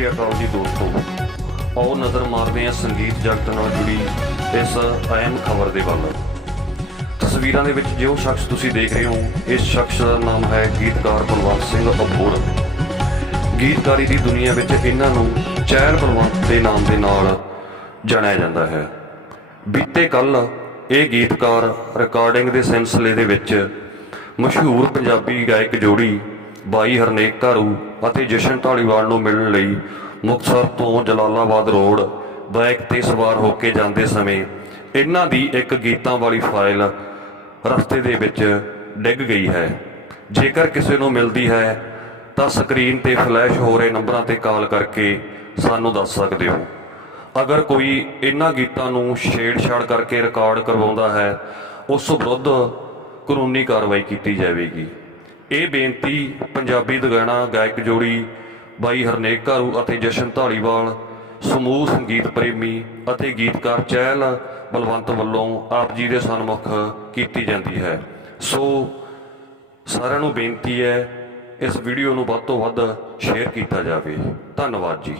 ਸ਼੍ਰੀ ਅਕਾਲ ਜੀ ਦੋਸਤੋ। ਆਓ ਨਜ਼ਰ ਮਾਰਦੇ ਹਾਂ ਸੰਗੀਤ ਜਗਤ ਨਾਲ ਜੁੜੀ ਇਸ ਅਹਿਮ ਖਬਰ ਦੇ ਵੱਲ। ਤਸਵੀਰਾਂ ਦੇ ਵਿੱਚ ਜੋ ਸ਼ਖਸ ਤੁਸੀਂ ਦੇਖ ਰਹੇ ਹੋ, ਇਸ ਸ਼ਖਸ ਦਾ ਨਾਮ ਹੈ ਗੀਤਕਾਰ ਬਲਵੰਤ ਸਿੰਘ ਅਬੋਰ। ਗੀਤਕਾਰੀ ਦੀ ਦੁਨੀਆ ਵਿੱਚ ਇਹਨਾਂ ਨੂੰ ਚਹਿਲ ਬਲਵੰਤ ਦੇ ਨਾਮ ਦੇ ਨਾਲ ਜਾਣਿਆ ਜਾਂਦਾ ਹੈ। ਬੀਤੇ ਕੱਲ ਇਹ ਗੀਤਕਾਰ ਰਿਕਾਰਡਿੰਗ ਦੇ ਸਿਲਸਿਲੇ ਦੇ ਵਿੱਚ ਮਸ਼ਹੂਰ ਪੰਜਾਬੀ ਗਾਇਕ ਜੋੜੀ ਬਾਈ ਹਰਨੇਕ ਘਾਰੂ ਅਤੇ ਜਸ਼ਨ ਢਾਲੀਵਾਲ ਨੂੰ ਮਿਲਣ ਲਈ ਮੁਕਤਸਰ ਤੋਂ ਜਲਾਲਾਬਾਦ ਰੋਡ ਬਾਈਕ ਤੇ ਸਵਾਰ ਹੋ ਕੇ ਜਾਂਦੇ ਸਮੇਂ ਇਹਨਾਂ ਦੀ ਇੱਕ ਗੀਤਾਂ ਵਾਲੀ ਫਾਈਲ ਰਸਤੇ ਦੇ ਵਿੱਚ ਡਿੱਗ ਗਈ ਹੈ। ਜੇਕਰ ਕਿਸੇ ਨੂੰ ਮਿਲਦੀ ਹੈ, ਤਾਂ ਸਕਰੀਨ ਤੇ ਫਲੈਸ਼ ਹੋ ਰਹੇ ਨੰਬਰਾਂ ਤੇ ਕਾਲ ਕਰਕੇ ਸਾਨੂੰ ਦੱਸ ਸਕਦੇ ਹੋ। ਅਗਰ ਕੋਈ ਇਹਨਾਂ ਗੀਤਾਂ ਨੂੰ ਛੇੜਛਾੜ ਕਰਕੇ ਰਿਕਾਰਡ ਕਰਵਾਉਂਦਾ ਹੈ, ਉਸ ਵਿਰੁੱਧ ਕਾਨੂੰਨੀ ਕਾਰਵਾਈ ਕੀਤੀ ਜਾਵੇਗੀ। ਇਹ ਬੇਨਤੀ ਪੰਜਾਬੀ ਦਗਾਣਾ ਗਾਇਕ ਜੋੜੀ ਬਾਈ ਹਰਨੇਕ ਘਾਰੂ ਅਤੇ ਜਸ਼ਨ ਢਾਲੀਵਾਲ ਸਮੂਹ ਸੰਗੀਤ ਪ੍ਰੇਮੀ ਅਤੇ ਗੀਤਕਾਰ ਚਹਿਲ ਬਲਵੰਤ ਵੱਲੋਂ ਆਪ ਜੀ ਦੇ ਸਨਮੁਖ ਕੀਤੀ ਜਾਂਦੀ ਹੈ। ਸੋ ਸਾਰਿਆਂ ਨੂੰ ਬੇਨਤੀ ਹੈ, ਇਸ ਵੀਡੀਓ ਨੂੰ ਵੱਧ ਤੋਂ ਵੱਧ ਸ਼ੇਅਰ ਕੀਤਾ ਜਾਵੇ। ਧੰਨਵਾਦ ਜੀ।